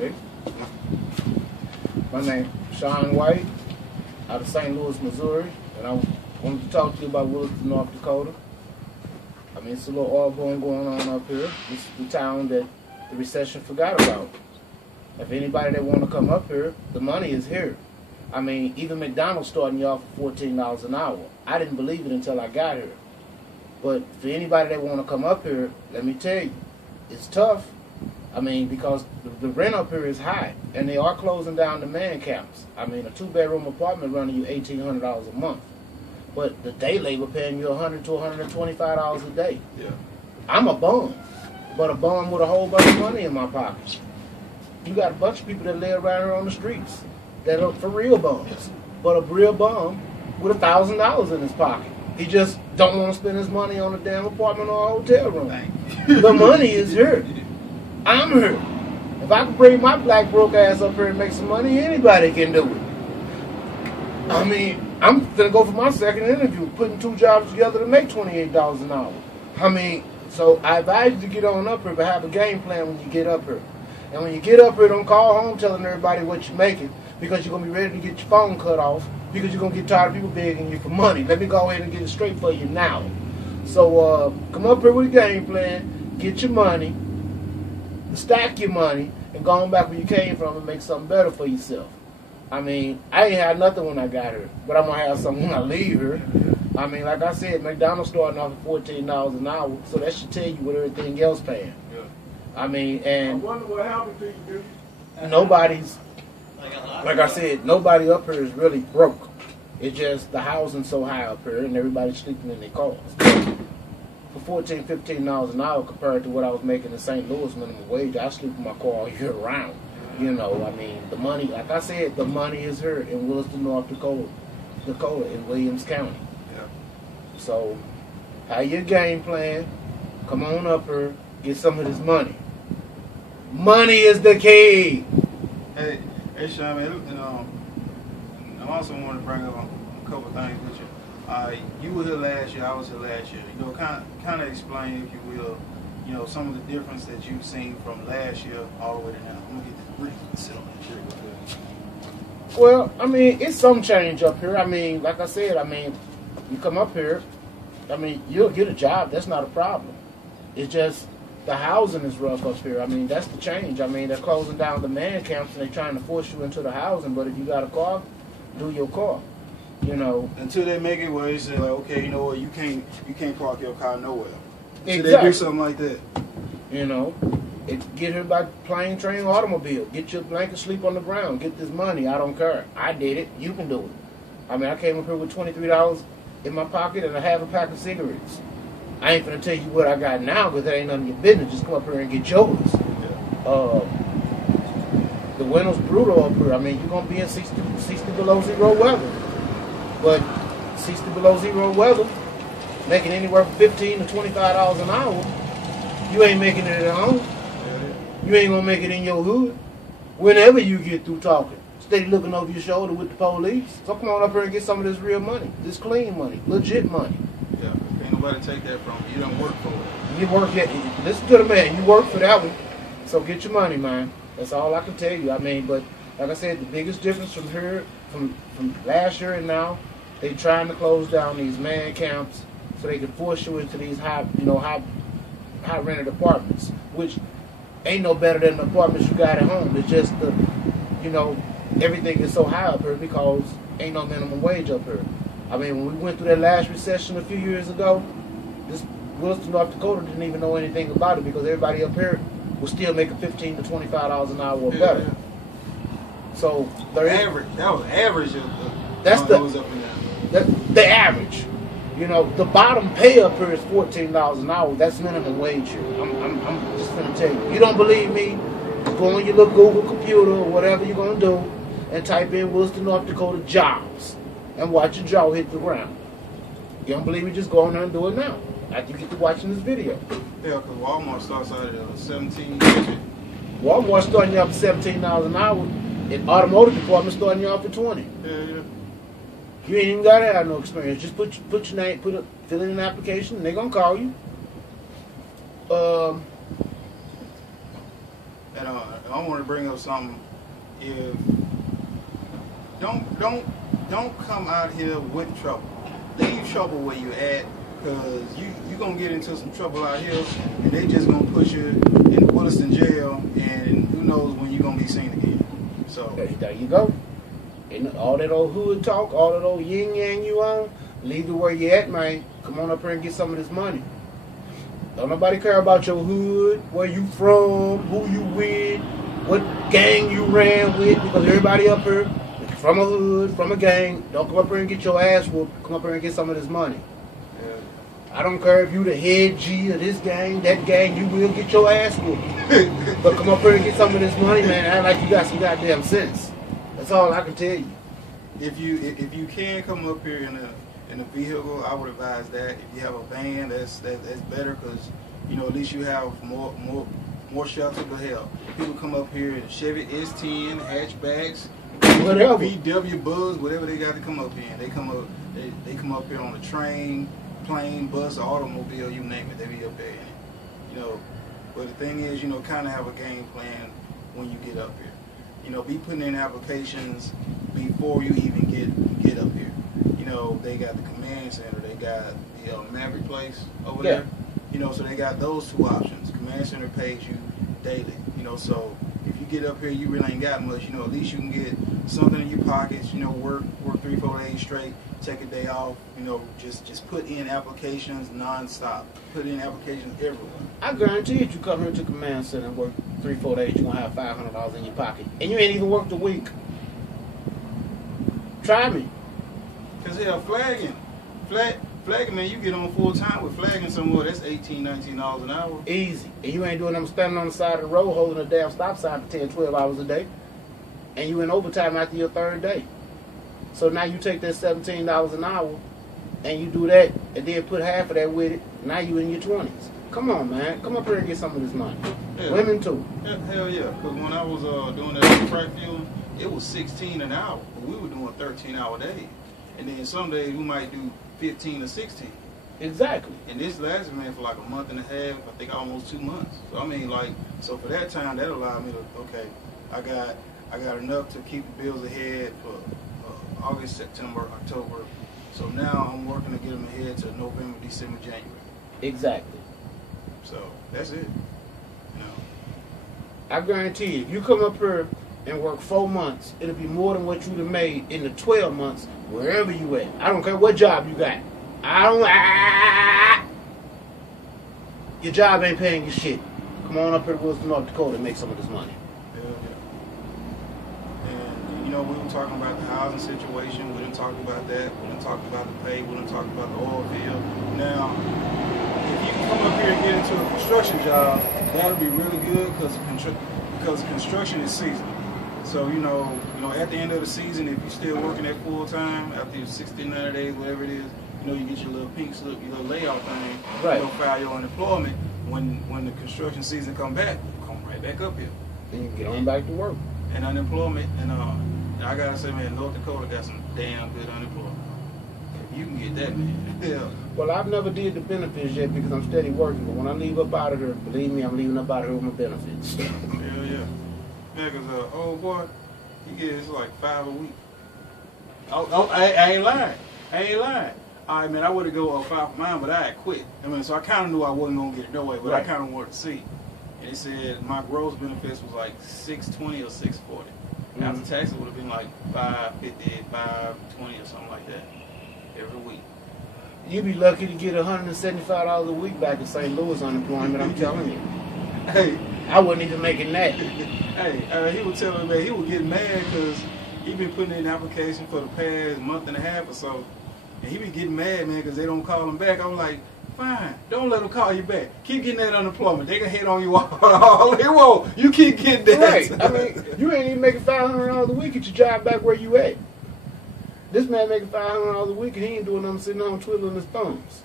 Okay. My name is Sean White, out of St. Louis, Missouri, and I wanted to talk to you about Williston, North Dakota. I mean, it's a little oil boom going on up here. This is the town that the recession forgot about. If anybody that want to come up here, the money is here. I mean, even McDonald's starting you off for $14 an hour. I didn't believe it until I got here. But for anybody that want to come up here, let me tell you, it's tough. I mean, because the rent up here is high, and they are closing down the man camps. I mean, a 2-bedroom apartment running you $1,800 a month. But the day labor paying you $100 to $125 a day. Yeah. I'm a bum, but a bum with a whole bunch of money in my pocket. You got a bunch of people that live around here on the streets that look for real bums, but a real bum with $1,000 in his pocket. He just don't want to spend his money on a damn apartment or a hotel room. The money is here. I'm here. If I can bring my black broke ass up here and make some money, anybody can do it. I mean, I'm gonna go for my second interview, putting 2 jobs together to make $28 an hour. I mean, so I advise you to get on up here, but have a game plan when you get up here. And when you get up here, don't call home telling everybody what you're making, because you're gonna be ready to get your phone cut off, because you're gonna get tired of people begging you for money. Let me go ahead and get it straight for you now. So come up here with a game plan, get your money, stack your money, and go on back where you came from and make something better for yourself. I mean, I ain't had nothing when I got here, but I'm gonna have something when I leave here. I mean, like I said, McDonald's starting off at $14 an hour, so that should tell you what everything else paying. Yeah. I mean, and I wonder what happened to you, nobody's, like I said, nobody up here is really broke. It's just the housing's so high up here, and everybody's sleeping in their cars. For $14, $15 an hour compared to what I was making in St. Louis minimum wage, I sleep in my car all year round. You know, I mean, the money, like I said, the money is here in Williston, North Dakota, in Williams County. Yeah. So, have your game plan. Come on up here, get some of this money. Money is the key. Hey, Sean, man, I also want to bring up a couple of things with you. You were here last year, I was here last year. You know, kind of explain, if you will, you know, some of the difference that you've seen from last year all the way to now. I'm gonna get this brief and sit on that chair real good. Well, I mean, it's some change up here. I mean, like I said, I mean, you come up here, I mean, you'll get a job. That's not a problem. It's just the housing is rough up here. I mean, that's the change. I mean, they're closing down the man camps and they're trying to force you into the housing. But if you got a car, do your car. You know, until they make it where you say, like, okay, you know what, you can't park your car nowhere. Exactly. They do something like that. You know, get here by plane, train, automobile. Get your blanket, sleep on the ground. Get this money. I don't care. I did it. You can do it. I mean, I came up here with $23 in my pocket and a half a pack of cigarettes. I ain't gonna tell you what I got now because that ain't none of your business. Just come up here and get yours. Yeah. The winter's brutal up here. I mean, you're gonna be in 60 below zero weather. But 60 below zero weather, making anywhere from $15 to $25 an hour, you ain't making it at home. You ain't gonna make it in your hood. Whenever you get through talking, stay looking over your shoulder with the police. So come on up here and get some of this real money, this clean money, legit money. Yeah, can't nobody take that from you. You don't work for it. You work it. Listen to the man. You work for that one. So get your money, man. That's all I can tell you. I mean, but like I said, the biggest difference from here, from last year and now, they trying to close down these man camps so they can force you into these high rented apartments, which ain't no better than the apartments you got at home. It's just the, everything is so high up here because ain't no minimum wage up here. I mean, when we went through that last recession a few years ago, this Williston, North Dakota didn't even know anything about it because everybody up here was still making $15 to $25 an hour or better. Yeah. So that was average. That's the average. The bottom pay up here is $14 an hour. That's minimum wage here. I'm just gonna tell you. You don't believe me? Go on your little Google computer or whatever you're gonna do, and type in Williston, North Dakota jobs, and watch your jaw hit the ground. You don't believe me? Just go on there and do it now. After you get to watching this video. Yeah, because Walmart starts out at $17. Walmart starting you off at $17 an hour. In automotive department starting you off at $20. Yeah. You ain't even gotta have no experience. Just put your name, fill in an application, and they're gonna call you. And I want to bring up something. If don't come out here with trouble. Leave trouble where you at, because you gonna get into some trouble out here, and they just gonna put you in Williston jail, and who knows when you gonna be seen again. So there you go. And all that old hood talk, all that old yin yang you on, leave it where you at, man. Come on up here and get some of this money. Don't nobody care about your hood, where you from, who you with, what gang you ran with, because everybody up here from a hood, from a gang. Don't come up here and get your ass whooped. Come up here and get some of this money. Yeah. I don't care if you the head G of this gang, that gang, you will get your ass whooped. But come up here and get some of this money, man. Act like you got some goddamn sense. That's all I can tell you. If you can come up here in a vehicle, I would advise that. If you have a van, that's better, because at least you have more shelter. But hell, people come up here in Chevy S10 hatchbacks, whatever, VW Buzz, whatever they got to come up in. They come up here on a train, plane, bus, automobile, you name it. They be up there. But the thing is, kind of have a game plan when you get up here. Be putting in applications before you even get up here. They got the command center, they got the Maverick place over there. So they got those two options. Command center pays you daily. So if you get up here, you really ain't got much. At least you can get something in your pockets. Work 3-4 days straight, take a day off. Just put in applications nonstop. Put in applications everywhere. I guarantee you come here to command center and work 3-4 days, you're gonna have $500 in your pocket, and you ain't even worked a week. Try me. Cause hell, flagging, man, you get on full time with flagging somewhere, that's $18, $19 an hour. Easy. And you ain't doing them standing on the side of the road holding a damn stop sign for 10, 12 hours a day. And you in overtime after your third day. So now you take that $17 an hour and you do that and then put half of that with it. Now you in your 20s. Come on, man. Come up here and get some of this money. Yeah. Women too. Hell yeah. Because when I was doing that frac fueling, it was $16 an hour. But we were doing 13-hour days. And then some days we might do 15 or 16. Exactly. And this lasted, man, for like a month and a half, I think almost 2 months. So I mean, so for that time, that allowed me to, okay, I got enough to keep the bills ahead for August, September, October. So now I'm working to get them ahead to November, December, January. Exactly. So that's it. I guarantee you, if you come up here and work 4 months, it'll be more than what you'd have made in the 12 months wherever you at. I don't care what job you got. Your job ain't paying you shit. Come on up here to Wilson, North Dakota and make some of this money. And we were talking about the housing situation. We didn't talk about that. We didn't talk about the pay. We didn't talk about the oil field. Now, if you come up here and get into a construction job, that'll be really good because construction is seasonal. So, at the end of the season, if you're still working at full time, after your 60, 90 days, whatever it is, you get your little pink slip, your little layoff thing, right. File your unemployment. When the construction season come back, come right back up here. And you get on back to work. And unemployment, and I gotta say, man, North Dakota got some damn good unemployment. If you can get that, man. Yeah. Well, I've never did the benefits yet because I'm steady working. But when I leave up out of here, believe me, I'm leaving up out of here with my benefits. Hell yeah. Yeah, because old boy, he gets like 5 a week. I ain't lying. All right, man, I would have go 5 for mine, but I had quit. So I kind of knew I wasn't going to get it no way, but right. I kind of wanted to see. And it said my gross benefits was like $620 or $640. Mm-hmm. After tax, it would have been like $550, $520 or something like that every week. You'd be lucky to get $175 a week back in St. Louis unemployment, I'm telling you. Hey. I wasn't even making that. Hey, he was telling me, man, he was getting mad because he been putting in an application for the past month and a half or so. And he been getting mad, man, because they don't call him back. I'm like, fine, don't let them call you back. Keep getting that unemployment. They can hit on you all they want. You keep getting that. Right. I mean, you ain't even making $500 a week at your job back where you at. This man making $500 a week and he ain't doing nothing, sitting on twiddling his thumbs.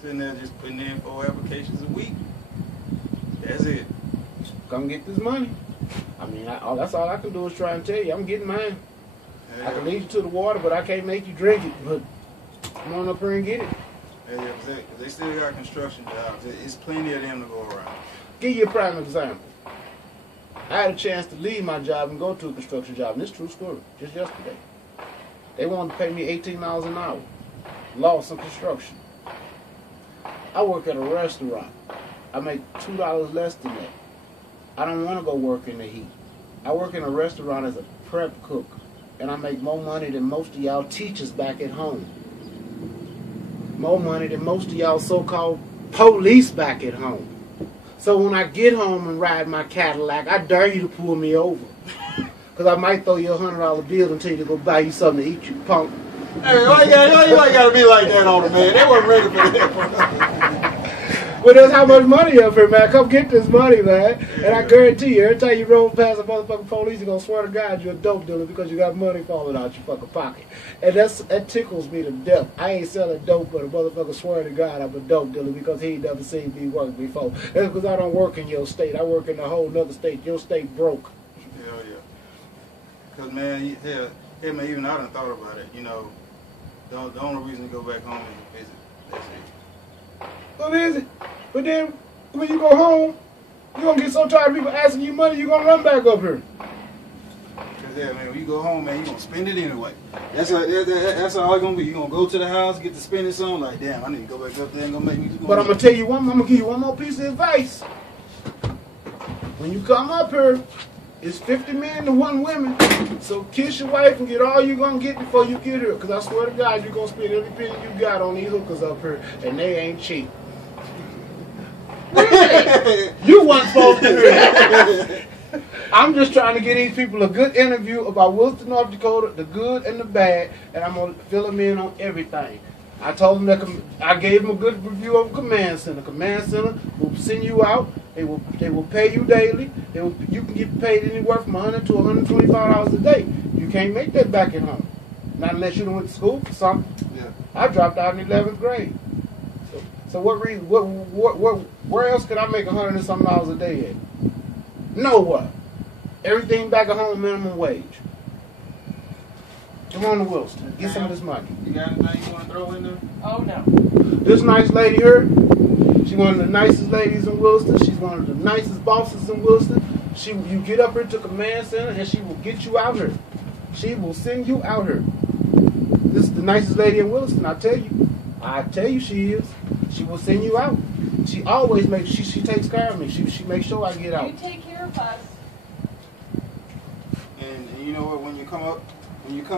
Sitting there just putting in 4 applications a week. That's it. Come get this money. I mean, that's all I can do is try and tell you. I'm getting mine. Yeah. I can lead you to the water, but I can't make you drink it. But come on up here and get it. Yeah, because they still got construction jobs. It's plenty of them to go around. Give you a prime example. I had a chance to leave my job and go to a construction job, and this true story, just yesterday. They wanted to pay me $18 an hour. Lost in construction. I work at a restaurant. I make $2 less than that. I don't want to go work in the heat. I work in a restaurant as a prep cook, and I make more money than most of y'all teachers back at home. More money than most of y'all so-called police back at home. So when I get home and ride my Cadillac, I dare you to pull me over. Because I might throw you a $100 bill and tell you to go buy you something to eat, you punk. Hey, why you gotta be like that on the man? They weren't ready for that. Well, there's how much money up here, man. Come get this money, man. And I guarantee you, every time you roll past a motherfucking police, you're going to swear to God you're a dope dealer because you got money falling out your fucking pocket. And that tickles me to death. I ain't selling dope, but a motherfucker swear to God I'm a dope dealer because he ain't never seen me work before. That's because I don't work in your state. I work in a whole nother state. Your state broke. Hell yeah. Because, man, man, even I done thought about it. You know, the only reason to go back home is to visit. That's it. What is it? But then, when you go home, you're going to get so tired of people asking you money, you're going to run back up here. Because, yeah, man, when you go home, man, you're going to spend it anyway. That's all it's going to be. You're going to go to the house, get to spending something, like, damn, I need to go back up there and go make me do. But I'm going to tell you I'm going to give you one more piece of advice. When you come up here, it's 50 men to 1 woman. So kiss your wife and get all you're going to get before you get here. Because I swear to God, you're going to spend every penny you got on these hookers up here. And they ain't cheap. Really? You weren't supposed to hear that. I'm just trying to get these people a good interview about Williston, North Dakota, the good and the bad. And I'm going to fill them in on everything. I told them that I gave them a good review of Command Center. Command Center will send you out. They will pay you daily. You can get paid anywhere from $100 to $125 a day. You can't make that back at home, not unless you went to school for something. Yeah. I dropped out in 11th grade. So what reason? Where else could I make $100 and something a day at? Nowhere. Everything back at home minimum wage. Come on to Williston. Get some of this money. You got anything you want to throw in there? Oh, no. This nice lady here, she's one of the nicest ladies in Williston. She's one of the nicest bosses in Williston. You get up here to Command Center and she will get you out here. She will send you out here. This is the nicest lady in Williston, I tell you. I tell you she is. She will send you out. She always makes, she takes care of me. She makes sure I get out. You take care of us. And you know what, when you come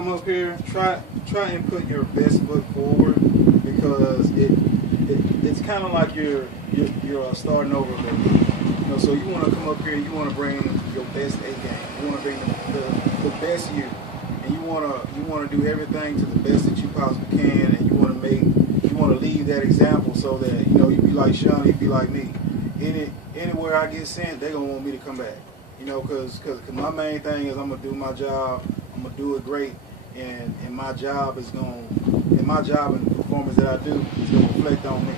up here, try and put your best foot forward, because it's kind of like you're starting over a bit. You know, so you want to come up here, you want to bring your best A game. You want to bring the best you, and you want to do everything to the best that you possibly can, and you want to leave that example so that, you know, you be like Sean, you be like me. Anywhere I get sent, they gonna want me to come back. You know, because my main thing is I'm gonna do my job. I'm gonna do it great, and my job and the performance that I do is gonna reflect on me.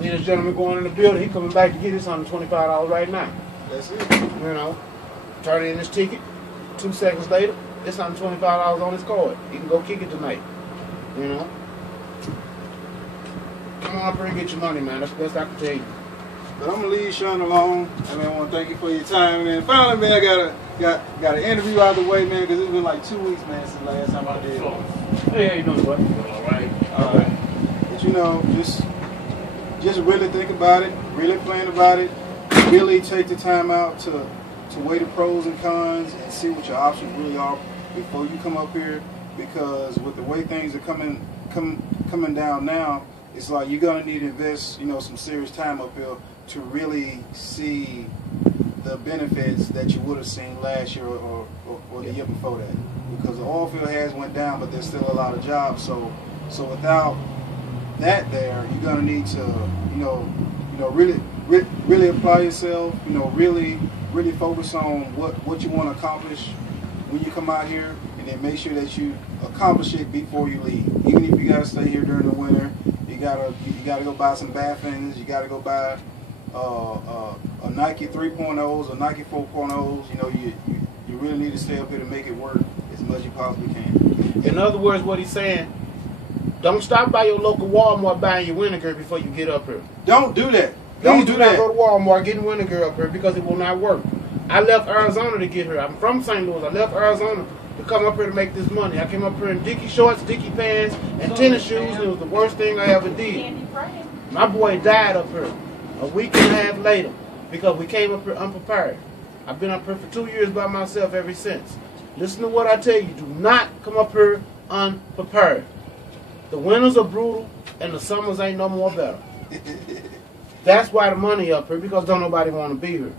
See this gentleman going in the building. He coming back to get his $125 right now. That's it. You know, turn in his ticket. 2 seconds later, it's $125 on his card. He can go kick it tonight. You know, come on up here and get your money, man. That's the best I can tell you. But I'm gonna leave Sean alone. I mean, I want to thank you for your time. And then finally, man, I got an interview out of the way, man, because it's been like 2 weeks, man, since the last time I did. Hey, how you doing, bud? All right. All right. But you know, just really think about it, really plan about it, really take the time out to weigh the pros and cons and see what your options really are before you come up here. Because with the way things are coming down now, it's like you're gonna need to invest, you know, some serious time up here to really see the benefits that you would have seen last year or the year before that. Because the oil field has went down, but there's still a lot of jobs. So without that there, you're gonna need to, you know, really apply yourself. You know, really focus on what you want to accomplish when you come out here, and then make sure that you accomplish it before you leave. Even if you gotta stay here during the winter, you gotta go buy some bathings. You gotta go buy a Nike 3.0s or Nike 4.0s. You know, you really need to stay up here to make it work as much as you possibly can. In other words, what he's saying, don't stop by your local Walmart buying your winter gear before you get up here. Don't do that. Don't do not that. go to Walmart getting vinegar up here because it will not work. I left Arizona to get here. I'm from St. Louis. I left Arizona to come up here to make this money. I came up here in Dickie shorts, Dickie pants, and tennis shoes, and it was the worst thing I ever did. My boy died up here a week and a half later because we came up here unprepared. I've been up here for 2 years by myself ever since. Listen to what I tell you. Do not come up here unprepared. The winters are brutal, and the summers ain't no more better. That's why the money up here, because don't nobody want to be here.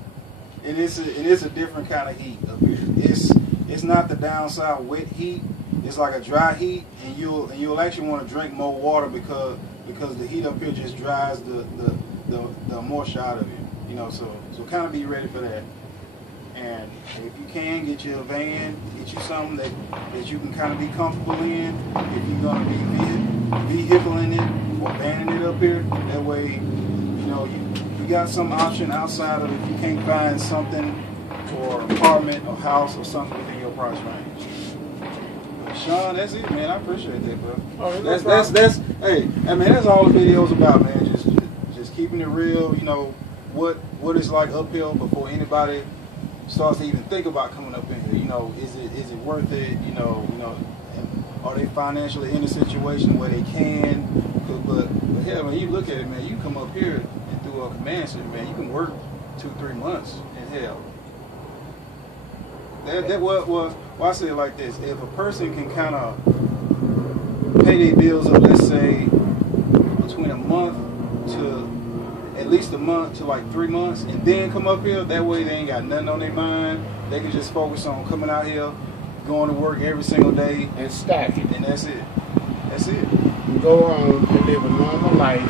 It is a different kind of heat up here. It's not the down south wet heat. It's like a dry heat, and you'll actually want to drink more water because the heat up here just dries the moisture out of you. You know, so kind of be ready for that. And if you can, get you a van, get you something that you can kind of be comfortable in. If you're going to be vehicling it or vanning it up here, that way, you know, you got some option outside of if you can't find something or apartment or house or something within your price range. Sean, that's it, man. I appreciate that, bro. Oh, that's hey, I mean, that's all the video's about, man. Just keeping it real. You know what it's like uphill before anybody starts to even think about coming up in here. You know, is it worth it? You know, are they financially in a situation where they can? But hell, when you look at it, man, you come up here and through a command center, man, you can work 2-3 months in hell. Well, I say it like this: if a person can kind of pay their bills up, let's say between a month to at least a month to like 3 months, and then come up here, that way they ain't got nothing on their mind. They can just focus on coming out here, going to work every single day, and stacking. And that's it. That's it. You go home and live a normal life.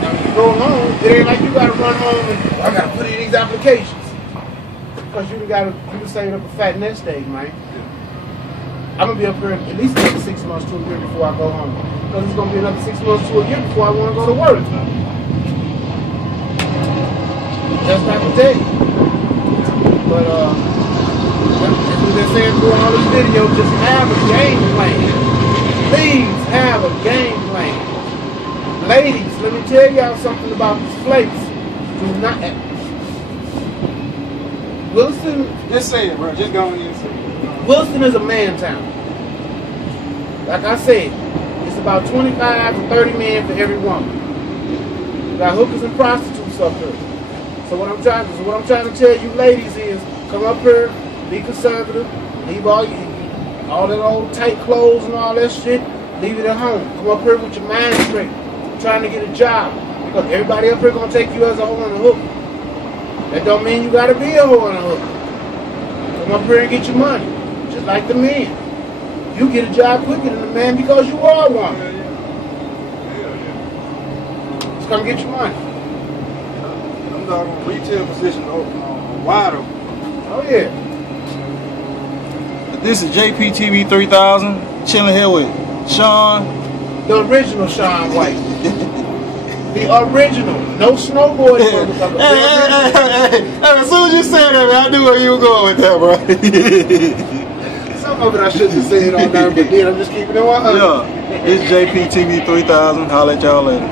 Now when you go home, it ain't like you gotta run home and I gotta put in these applications. Because you can save up a fat nest egg, man. Yeah. I'm gonna be up here at least another 6 months to a year before I go home. Because it's gonna be another 6 months to a year before I wanna go to work. That's not the day. But as we've been saying through all these videos, just have a game plan. Please have a game plan. Ladies, let me tell y'all something about these flakes. Do not. Wilson. Just say it, bro. Just go ahead and say it. Wilson is a man town. Like I said, it's about 25 to 30 men for every woman. You got hookers and prostitutes up here. So what I'm trying to tell you ladies is, come up here, be conservative, leave all that old tight clothes and all that shit, leave it at home. Come up here with your mind straight, trying to get a job. Because everybody up here gonna take you as a hoe on the hook. That don't mean you gotta be a hoe on the hook. Come up here and get your money, just like the men. You get a job quicker than the man because you are one. Just come get your money. Retail position wide open. Oh yeah. This is JPTV3000, chilling here with Sean. The original Sean White. The original. No snowboarding. Hey, as soon as you said that, man, I knew where you were going with that, bro. Some of it I shouldn't have said on there, but then I'm just keeping it 100. Yeah, it's JPTV3000. Holla at y'all later.